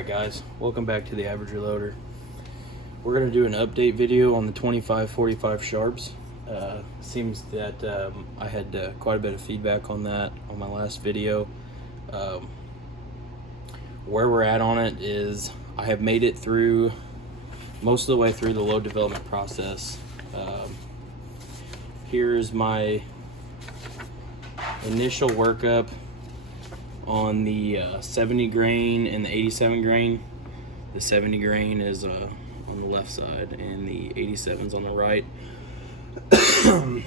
Alright guys, welcome back to the Average Reloader. We're going to do an update video on the 2545 Sharps. Seems that I had quite a bit of feedback on that on my last video. Where we're at on it is I have made it through most of the way through the load development process. Here's my initial workup on the 70 grain and the 87 grain. The 70 grain is on the left side and the 87's on the right. The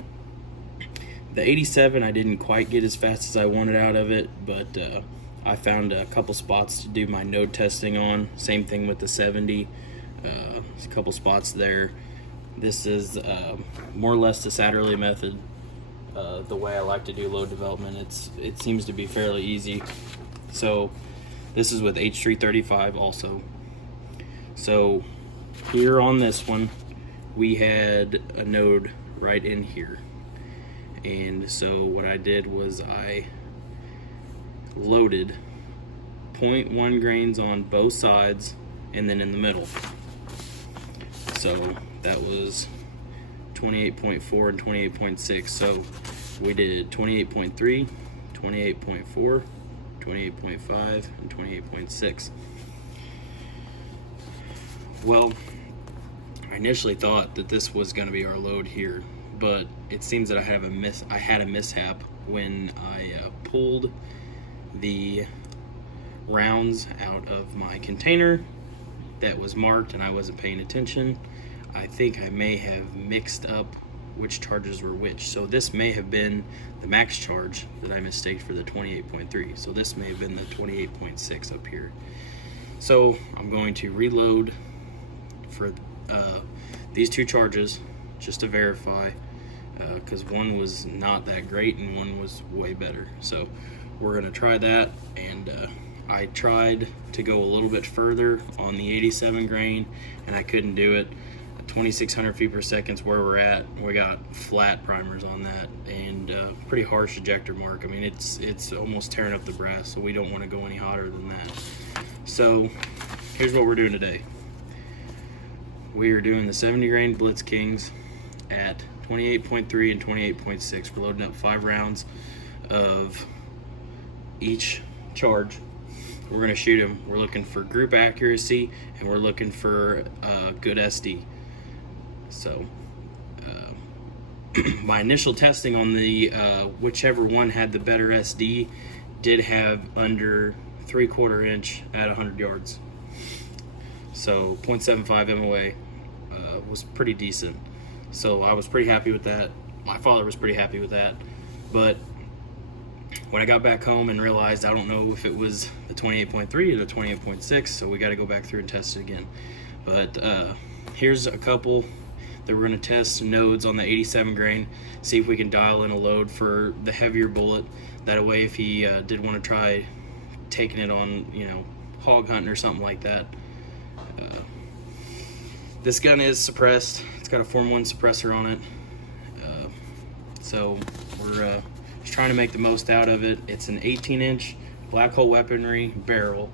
87 I didn't quite get as fast as I wanted out of it, but I found a couple spots to do my node testing on. Same thing with the 70. There's a couple spots there. This is more or less the Satterley method. The way I like to do load development, it seems to be fairly easy. So this is with H335 also. So here on this one we had a node right in here, and so what I did was I loaded 0.1 grains on both sides and then in the middle. So that was 28.4 and 28.6. So we did 28.3, 28.4, 28.5, and 28.6. Well, I initially thought that this was going to be our load here, but it seems that I had a mishap when I pulled the rounds out of my container that was marked and I wasn't paying attention. I think I may have mixed up which charges were which. So this may have been the max charge that I mistaked for the 28.3. So this may have been the 28.6 up here. So I'm going to reload for these two charges just to verify, because one was not that great and one was way better. So we're gonna try that, and I tried to go a little bit further on the 87 grain and I couldn't do it. 2600 feet per second is where we're at. We got flat primers on that and pretty harsh ejector mark. I mean, it's almost tearing up the brass, so we don't want to go any hotter than that. So here's what we're doing today. We are doing the 70 grain Blitz Kings at 28.3 and 28.6. We're loading up 5 rounds of each charge. We're going to shoot them. We're looking for group accuracy and we're looking for good SD. So my initial testing on the whichever one had the better SD did have under 3/4 inch at 100 yards. So 0.75 MOA was pretty decent. So I was pretty happy with that. My father was pretty happy with that. But when I got back home and realized I don't know if it was the 28.3 or the 28.6, so we got to go back through and test it again. But here's a couple that we're going to test nodes on the 87 grain, see if we can dial in a load for the heavier bullet. That way, if he did want to try taking it on, hog hunting or something like that. This gun is suppressed. It's got a Form 1 suppressor on it. So we're just trying to make the most out of it. It's an 18-inch black hole weaponry barrel.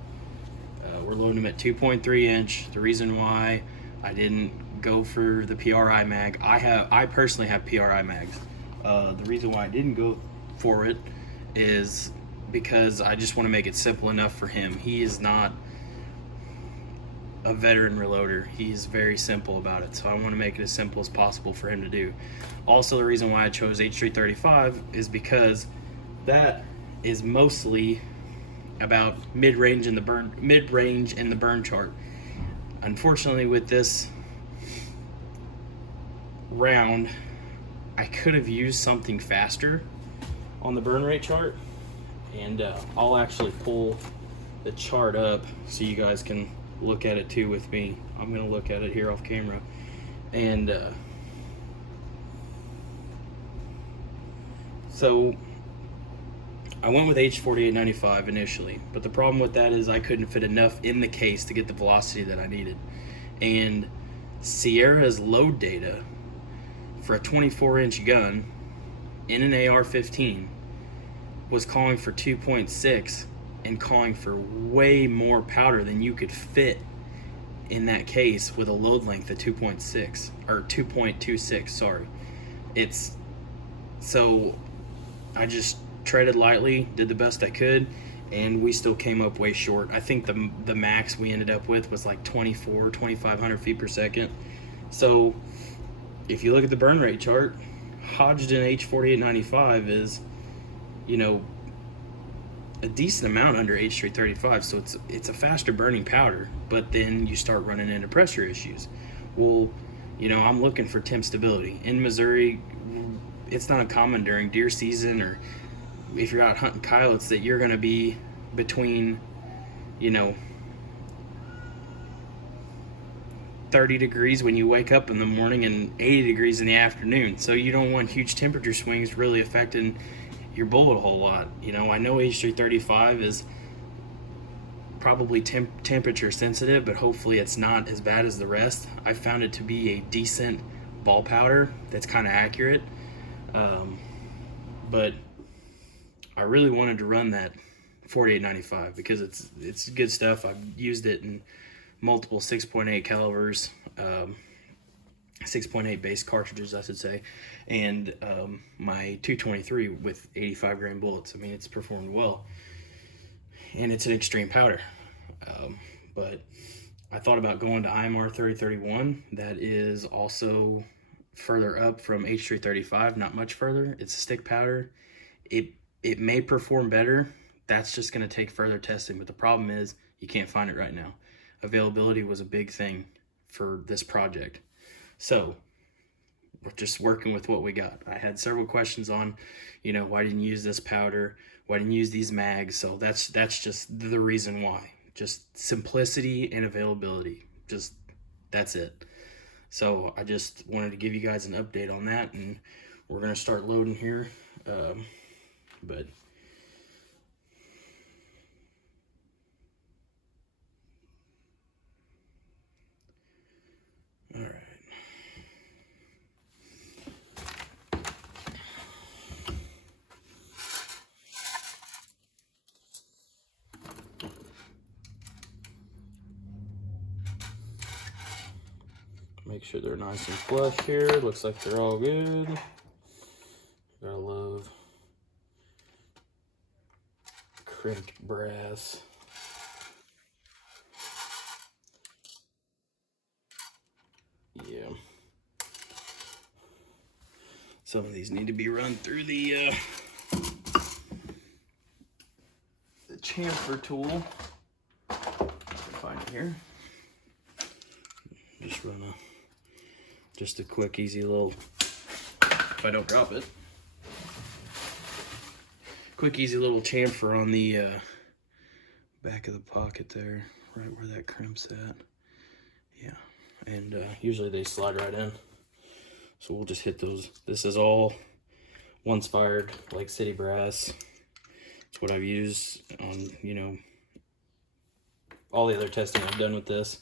We're loading them at 2.3 inch. The reason why I didn't go for the PRI mag, I personally have PRI mags. The reason why I didn't go for it is because I just want to make it simple enough for him. He is not a veteran reloader. He's very simple about it, so I want to make it as simple as possible for him to do. Also, the reason why I chose H335 is because that is mostly about mid-range in the burn chart. Unfortunately, with this round, I could have used something faster on the burn rate chart, and I'll actually pull the chart up so you guys can look at it too with me. I'm gonna look at it here off camera, and so I went with H4895 initially, but the problem with that is I couldn't fit enough in the case to get the velocity that I needed. And Sierra's load data for a 24-inch gun in an AR-15 was calling for 2.6 and calling for way more powder than you could fit in that case with a load length of 2.6 or 2.26. Sorry, it's so I just treaded lightly, did the best I could, and we still came up way short. I think the max we ended up with was like 2,500 feet per second. So if you look at the burn rate chart, Hodgdon H4895 is, you know, a decent amount under H335, so it's a faster burning powder, but then you start running into pressure issues. Well, you know, I'm looking for temp stability. In Missouri, it's not uncommon during deer season or if you're out hunting coyotes that you're going to be between, you know, 30 degrees when you wake up in the morning and 80 degrees in the afternoon. So you don't want huge temperature swings really affecting your bullet a whole lot. You know, I know H335 is probably temperature sensitive, but hopefully it's not as bad as the rest. I found it to be a decent ball powder that's kind of accurate. But I really wanted to run that 4895 because it's good stuff. I've used it in multiple 6.8 calibers, 6.8 base cartridges, I should say, and my 223 with 85 grain bullets. I mean, it's performed well, and it's an extreme powder. But I thought about going to IMR 3031. That is also further up from H335, not much further. It's a stick powder. It may perform better. That's just going to take further testing, but the problem is you can't find it right now. Availability was a big thing for this project. So we're just working with what we got. I had several questions on, you know, why didn't you use this powder? Why didn't you use these mags? So that's just the reason why. Just simplicity and availability. Just, that's it. So I just wanted to give you guys an update on that, and we're going to start loading here. But all right. Make sure they're nice and flush here. Looks like they're all good. Gotta love crimped brass. Yeah. Some of these need to be run through the chamfer tool. Find it here. Just run just a quick, easy little, if I don't drop it, quick, easy little chamfer on the back of the pocket there, right where that crimps at. Yeah, and usually they slide right in. So we'll just hit those. This is all once fired, like city brass. It's what I've used on, you know, all the other testing I've done with this.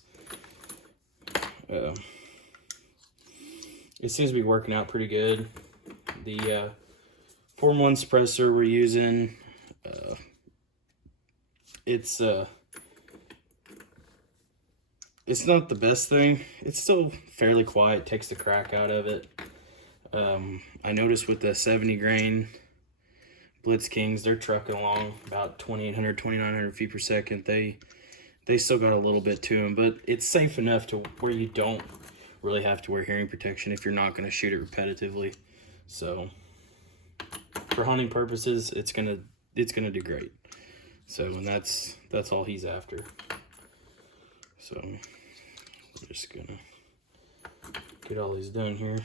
It seems to be working out pretty good. The Form 1 suppressor we're using, it's not the best thing. It's still fairly quiet, takes the crack out of it. I noticed with the 70 grain Blitz Kings, they're trucking along about 2,800, 2,900 feet per second. They still got a little bit to them, but it's safe enough to where you don't really have to wear hearing protection if you're not going to shoot it repetitively. So for hunting purposes, it's gonna do great. So, and that's all he's after. So we're just gonna get all these done here.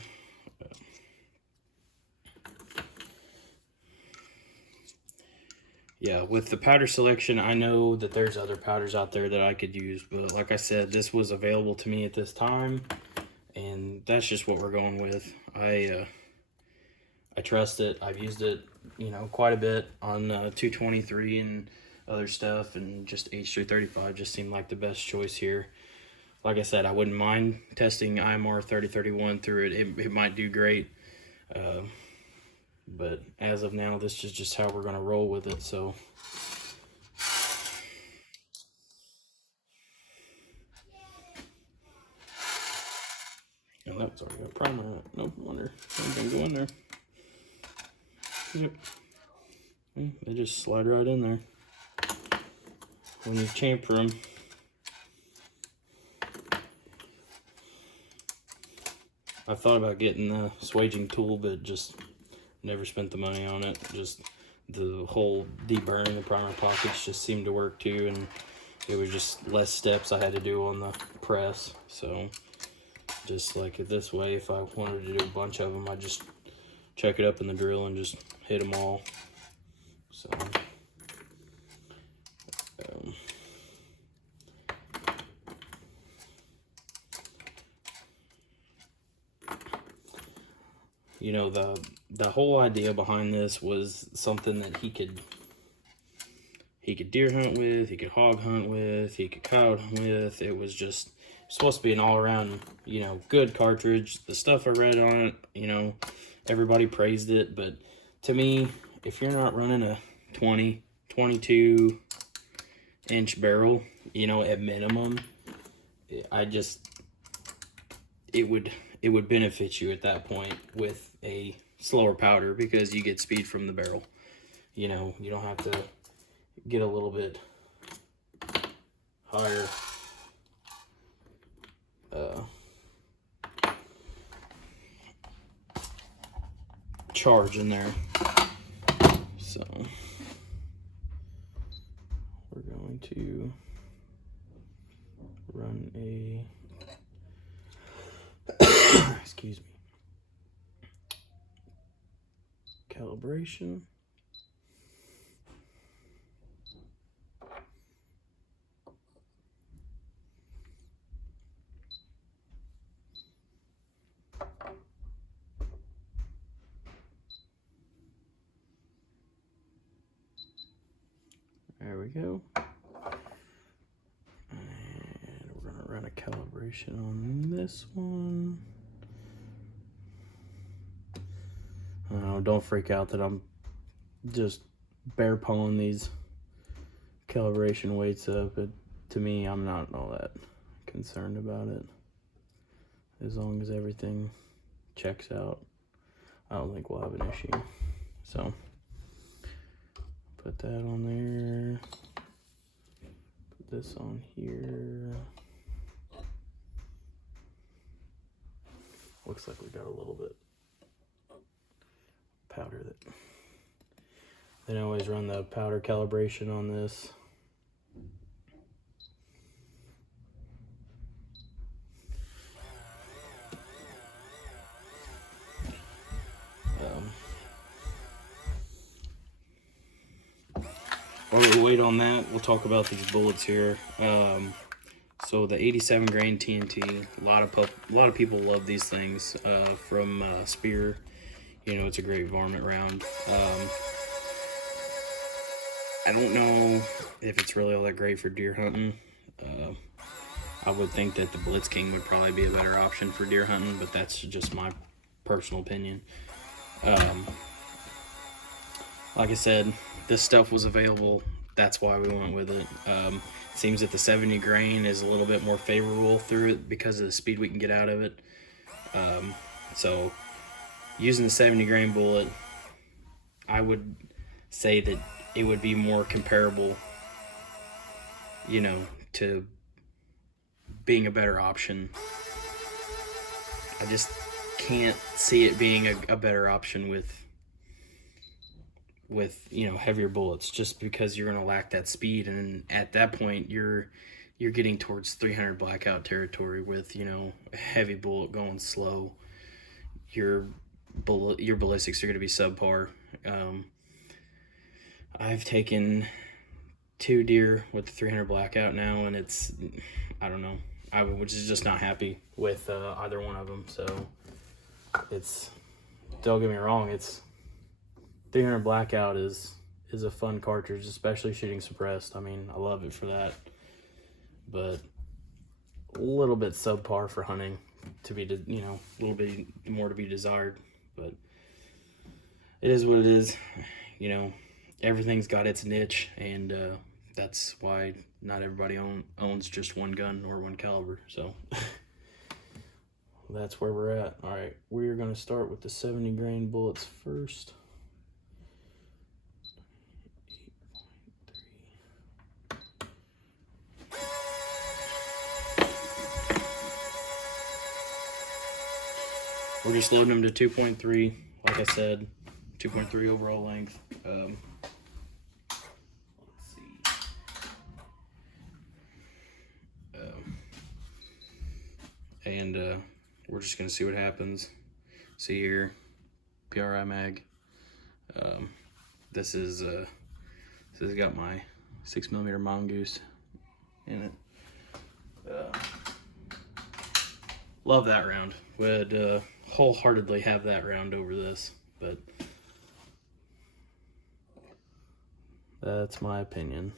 Yeah, with the powder selection, I know that there's other powders out there that I could use, but like I said, this was available to me at this time, and that's just what we're going with. I trust it. I've used it, you know, quite a bit on 223 and other stuff, and just H335 just seemed like the best choice here. Like I said, I wouldn't mind testing IMR 3031 through it. It might do great. But as of now, this is just how we're going to roll with it. So And that's already got primer in it. No wonder anything go in there. Yep. They just slide right in there when you chamfer them. I thought about getting the swaging tool, but just never spent the money on it. Just the whole deburring the primer pockets just seemed to work too, and it was just less steps I had to do on the press. So just like it this way, if I wanted to do a bunch of them, I just chuck it up in the drill and just hit them all. So you know, the whole idea behind this was something that he could deer hunt with, he could hog hunt with, he could coyote hunt with. It was just supposed to be an all-around, you know, good cartridge. The stuff I read on it, you know, everybody praised it, but to me, if you're not running a 22 inch barrel, you know, at minimum, it would benefit you at that point with a slower powder, because you get speed from the barrel. You know, you don't have to get a little bit higher charge in there. So we're going to run a excuse me, calibration. There we go. And we're gonna run a calibration on this one. Don't freak out that I'm just bare pulling these calibration weights up. But to me, I'm not all that concerned about it. As long as everything checks out, I don't think we'll have an issue. So put that on there. Put this on here. Looks like we got a little bit powder that they always run the powder calibration on this. While we wait on that, we'll talk about these bullets here. So the 87 grain TNT, a lot of people love these things from Spear. You know, it's a great varmint round. I don't know if it's really all that great for deer hunting. I would think that the Blitz King would probably be a better option for deer hunting, but that's just my personal opinion. Like I said, this stuff was available. That's why we went with it. It seems that the 70 grain is a little bit more favorable through it because of the speed we can get out of it. So using the 70 grain bullet, I would say that it would be more comparable, you know, to being a better option. I just can't see it being a better option with you know, heavier bullets, just because you're going to lack that speed, and at that point you're getting towards 300 blackout territory with, you know, a heavy bullet going slow. Your ballistics are going to be subpar. I've taken 2 deer with the 300 blackout now, and it's, I don't know, I was just not happy with either one of them. So it's, don't get me wrong, it's 300 blackout is a fun cartridge, especially shooting suppressed. I mean, I love it for that, but a little bit subpar for hunting, to be, you know, a little bit more to be desired. But it is what it is. You know, everything's got its niche, and that's why not everybody owns just one gun or one caliber. So that's where we're at. All right, we're gonna start with the 70 grain bullets first. We're just loading them to 2.3, like I said, 2.3 overall length. Let's see. And we're just gonna see what happens. See here, PRI mag. This has got my 6mm mongoose in it. Love that round. Would wholeheartedly have that round over this, but that's my opinion.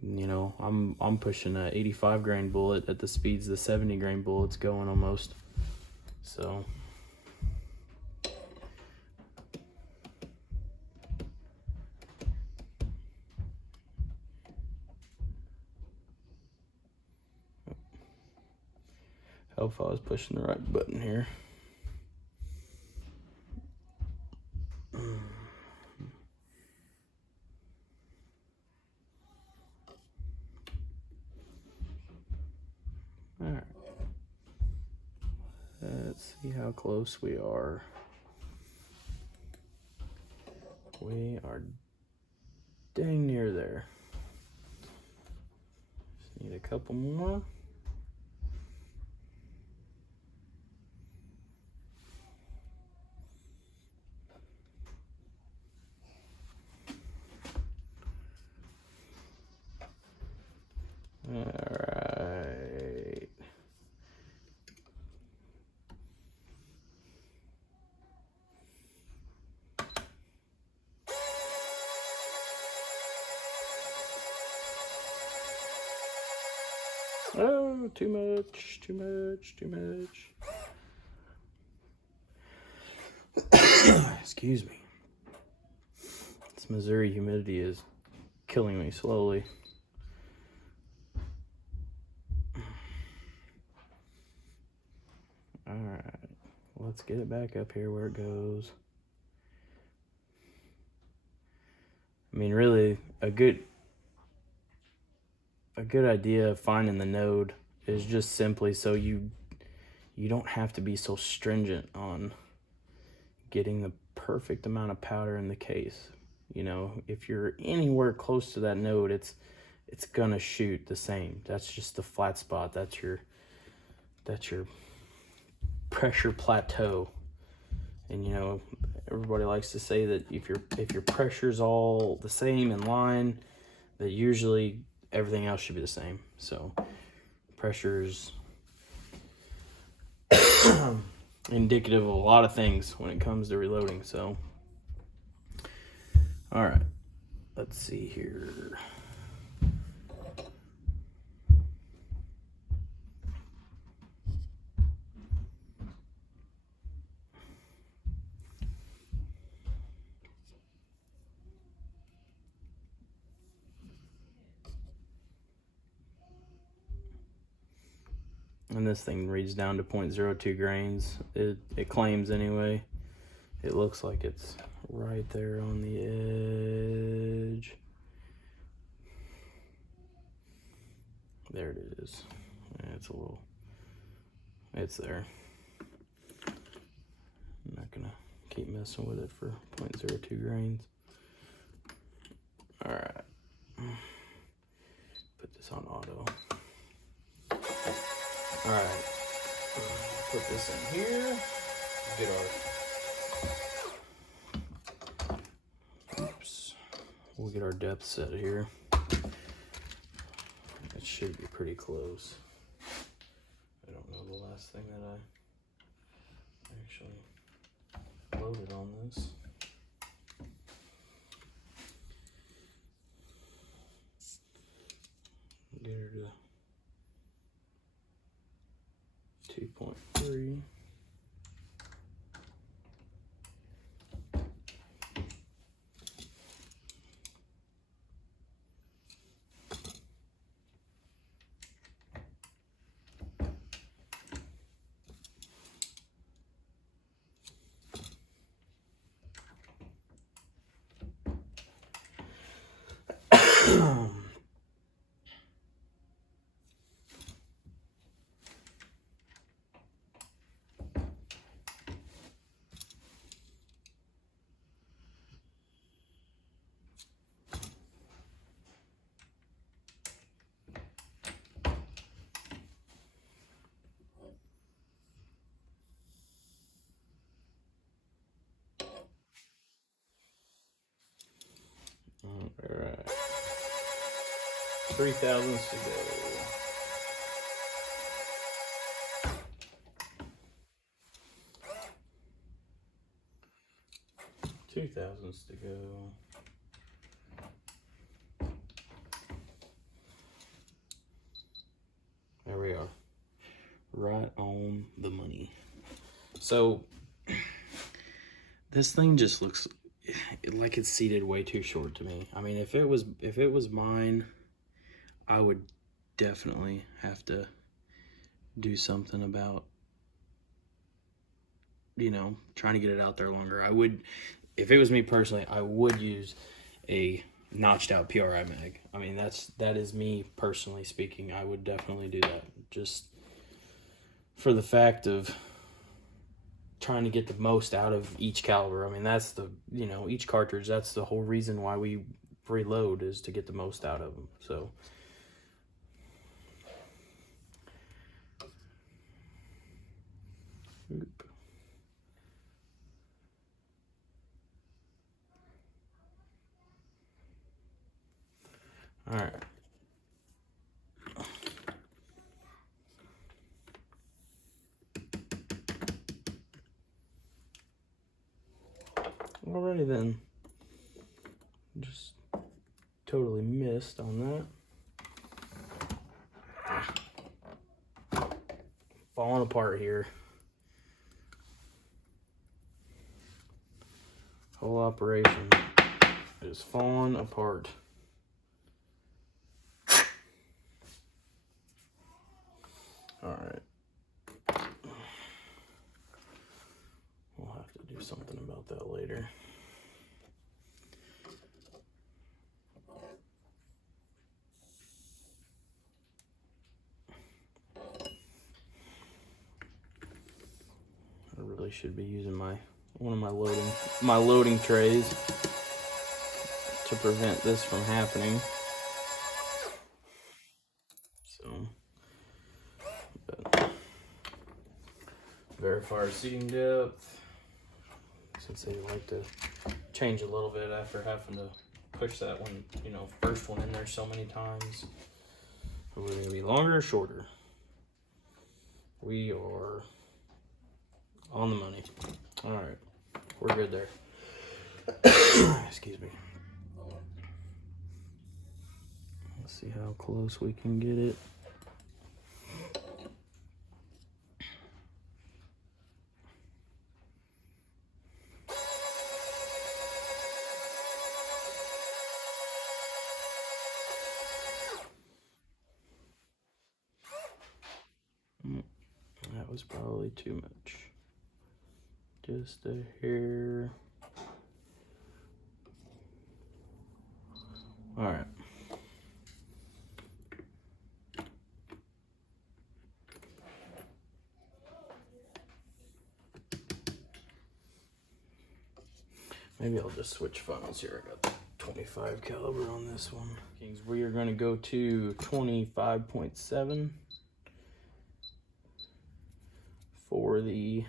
You know, I'm pushing a 85 grain bullet at the speeds the 70 grain bullet's going almost. So hope I was pushing the right button here. All right. Let's see how close we are. We are dang near there. Just need a couple more. All right. Oh, too much, too much, too much. Excuse me. This Missouri humidity is killing me slowly. All right, let's get it back up here where it goes. I mean, really, a good idea of finding the node is just simply so you don't have to be so stringent on getting the perfect amount of powder in the case. You know, if you're anywhere close to that node, it's gonna shoot the same. That's just the flat spot. That's your pressure plateau. And you know, everybody likes to say that if your pressure's all the same in line, that usually everything else should be the same. So pressure's indicative of a lot of things when it comes to reloading. So all right, let's see here. And this thing reads down to 0.02 grains. It claims anyway. It looks like it's right there on the edge. There it is. It's there. I'm not gonna keep messing with it for 0.02 grains. All right. Put this on auto. All right, put this in here, get we'll get our depth set here. It should be pretty close. I don't know the last thing that I actually loaded on this. Get her to 2.3. 3 thousandths to go. 2 thousandths to go. There we are. Right on the money. So this thing just looks like it's seated way too short to me. I mean, if it was mine, I would definitely have to do something about, you know, trying to get it out there longer. I would, if it was me personally, I would use a notched out PRI mag. I mean, that is me personally speaking. I would definitely do that, just for the fact of trying to get the most out of each caliber. I mean, that's the, you know, each cartridge, that's the whole reason why we reload, is to get the most out of them. So all right. Alrighty then. Just totally missed on that. Falling apart here. Whole operation is falling apart. Alright. We'll have to do something about that later. I really should be using one of my loading trays to prevent this from happening. So, but verify our seating depth, since they like to change a little bit after having to push that one, you know, first one in there so many times. Are we gonna be longer or shorter? We are on the money. All right, we're good there. Excuse me. Let's see how close we can get it. That was probably too much. Just a hair. All right. Maybe I'll just switch funnels here. I got the 25 caliber on this one. We are going to go to 25.7 for the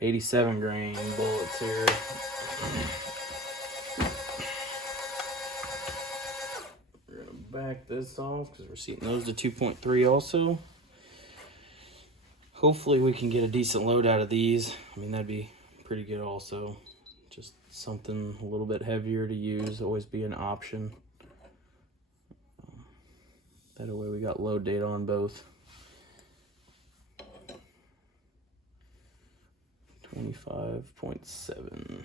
87 grain bullets here. We're going to back this off because we're seating those to 2.3 also. Hopefully we can get a decent load out of these. I mean, that'd be pretty good also. Just something a little bit heavier to use, always be an option. That way we got load data on both. 25.7.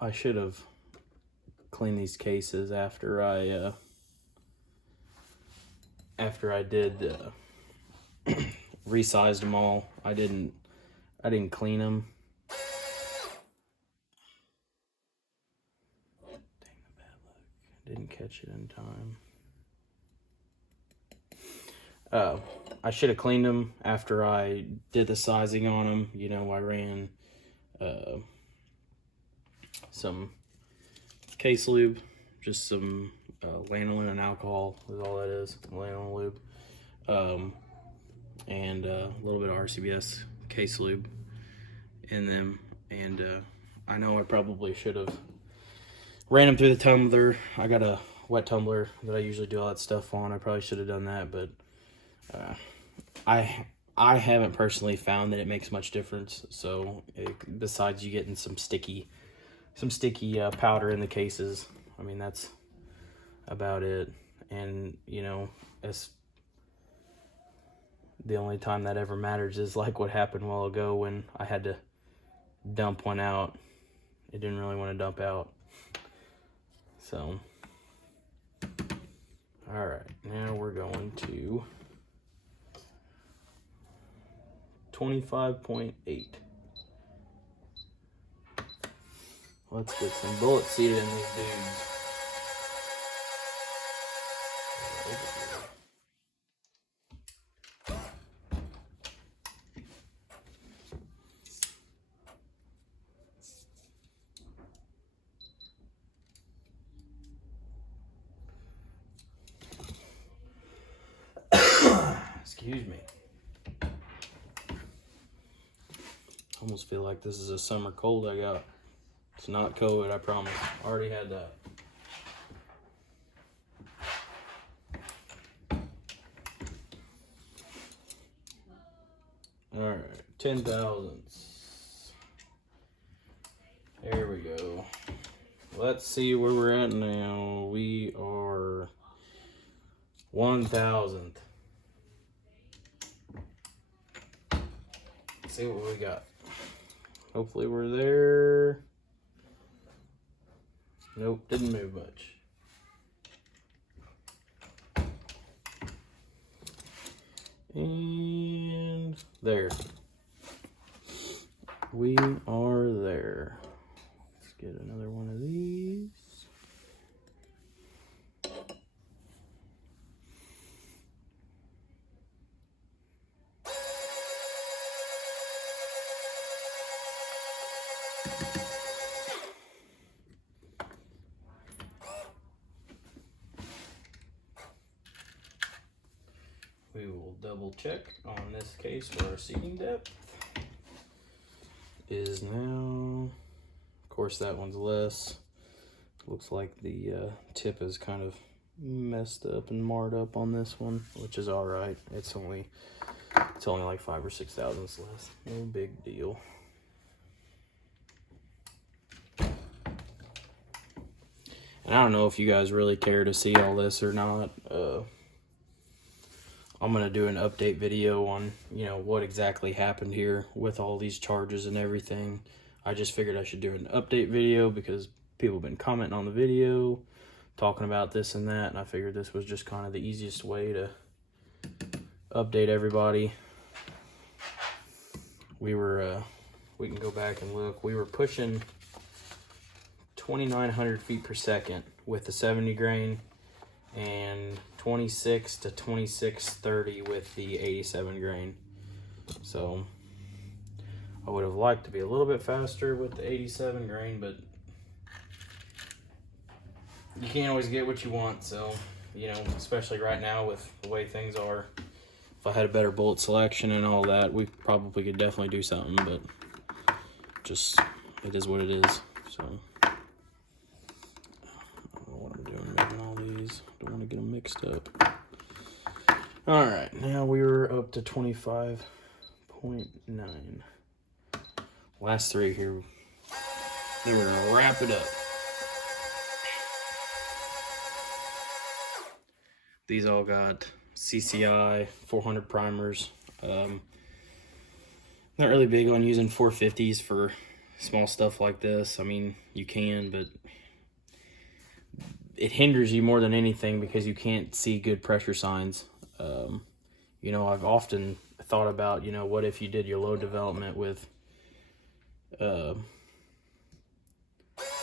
I should have clean these cases after I did resized them all. I didn't clean them. Dang, the bad luck. Didn't catch it in time. I should have cleaned them after I did the sizing on them. You know, I ran some case lube, just some lanolin and alcohol is all that is, lanolin lube, and a little bit of RCBS case lube in them. And I know I probably should have ran them through the tumbler. I got a wet tumbler that I usually do all that stuff on. I probably should have done that, but I haven't personally found that it makes much difference. So besides you getting some sticky powder in the cases, I mean, that's about it. And you know, it's the only time that ever matters is like what happened a while ago when I had to dump one out. It didn't really want to dump out. So all right, now we're going to 25.8. Let's get some bullet seated in these dudes. Excuse me. Almost feel like this is a summer cold I got. It's not COVID, I promise. Already had that. All right, 10 thousandths. There we go. Let's see where we're at now. We are 1,000th. Let's see what we got. Hopefully we're there. Nope, didn't move much. And there. We are there. Let's get another one of these. We will double check on this case where our seating depth is now. Of course, that one's less. Looks like the tip is kind of messed up and marred up on this one, which is all right. It's only like 5 or 6 thousandths less. No big deal. And I don't know if you guys really care to see all this or not. I'm going to do an update video on, you know, what exactly happened here with all these charges and everything. I just figured I should do an update video because people have been commenting on the video, talking about this and that, and I figured this was just kind of the easiest way to update everybody. We can go back and look. We were pushing 2,900 feet per second with the 70 grain and 26 to 2630 with the 87 grain. So I would have liked to be a little bit faster with the 87 grain, but you can't always get what you want. So, you know, especially right now with the way things are, if I had a better bullet selection and all that, we probably could definitely do something, but just, it is what it is. So I don't know what I'm doing making all these. Don't want to get them mixed up. All right, now we were up to 25.9. Last three here. Then we're gonna wrap it up. These all got CCI 400 primers. Not really big on using 450s for small stuff like this. I mean, you can, but it hinders you more than anything because you can't see good pressure signs. You know, I've often thought about, you know, what if you did your load development with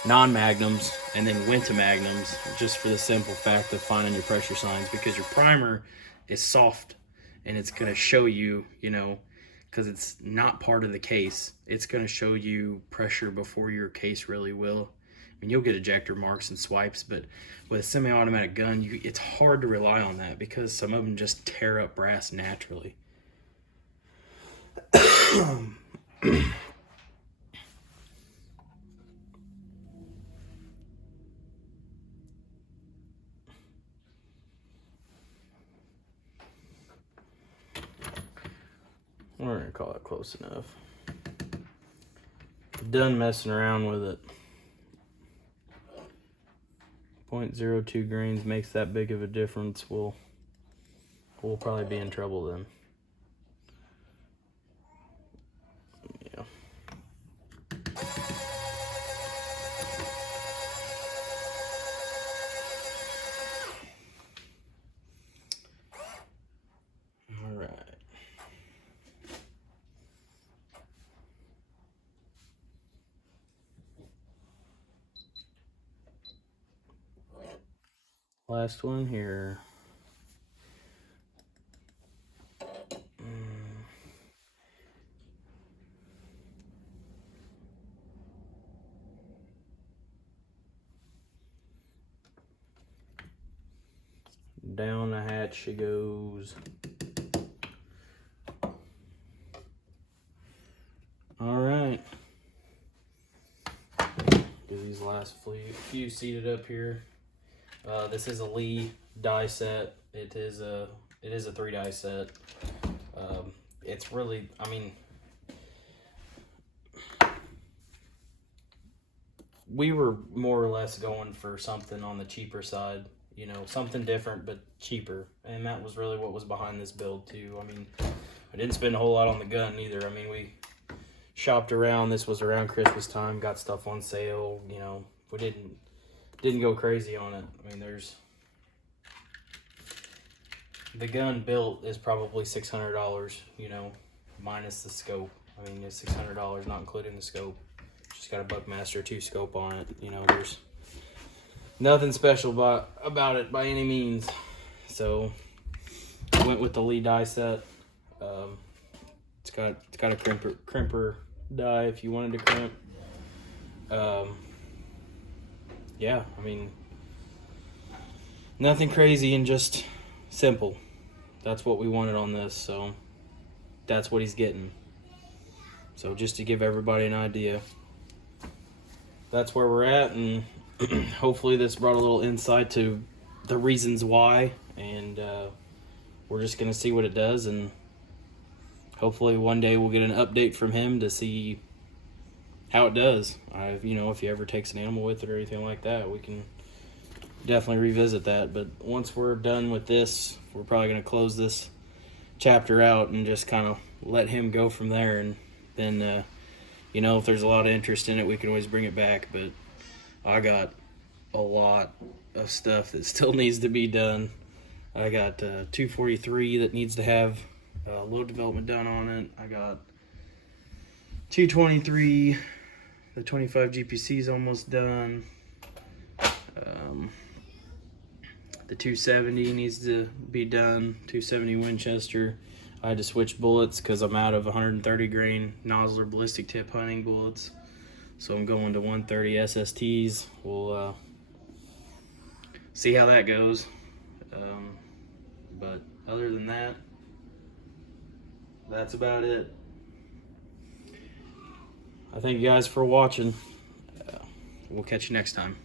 non-magnums and then went to magnums, just for the simple fact of finding your pressure signs, because your primer is soft and it's going to show you, you know, because it's not part of the case, it's going to show you pressure before your case really will. I mean, you'll get ejector marks and swipes, but with a semi-automatic gun, it's hard to rely on that because some of them just tear up brass naturally. We're gonna call it close enough. Done messing around with it. 0.02 grains makes that big of a difference. We'll probably be in trouble then. Yeah. All right. Last one here. Down the hatch she goes. All right. Get these last few seated up here. This is a Lee die set. It is a 3-die set. It's really, I mean, we were more or less going for something on the cheaper side, you know, something different but cheaper, and that was really what was behind this build too. I mean, I didn't spend a whole lot on the gun either. I mean, we shopped around. This was around Christmas time, got stuff on sale, you know. We didn't go crazy on it. I mean, the gun built is probably $600, you know, minus the scope. I mean, it's $600 not including the scope. Just got a Buckmaster 2 scope on it. You know, there's nothing special about it by any means. So I went with the Lee die set. It's got a crimper die if you wanted to crimp. Yeah, I mean, nothing crazy and just simple. That's what we wanted on this, so that's what he's getting. So just to give everybody an idea, that's where we're at, and hopefully this brought a little insight to the reasons why, and we're just going to see what it does, and hopefully one day we'll get an update from him to see how it does. You know, if he ever takes an animal with it or anything like that, we can definitely revisit that. But once we're done with this, we're probably going to close this chapter out and just kind of let him go from there. And then, you know, if there's a lot of interest in it, we can always bring it back. But I got a lot of stuff that still needs to be done. I got 243 that needs to have load development done on it. I got 223. The 25 GPC is almost done. The 270 needs to be done. 270 Winchester. I had to switch bullets because I'm out of 130 grain Nosler ballistic tip hunting bullets. So I'm going to 130 SSTs. We'll see how that goes. But other than that, that's about it. I thank you guys for watching. We'll catch you next time.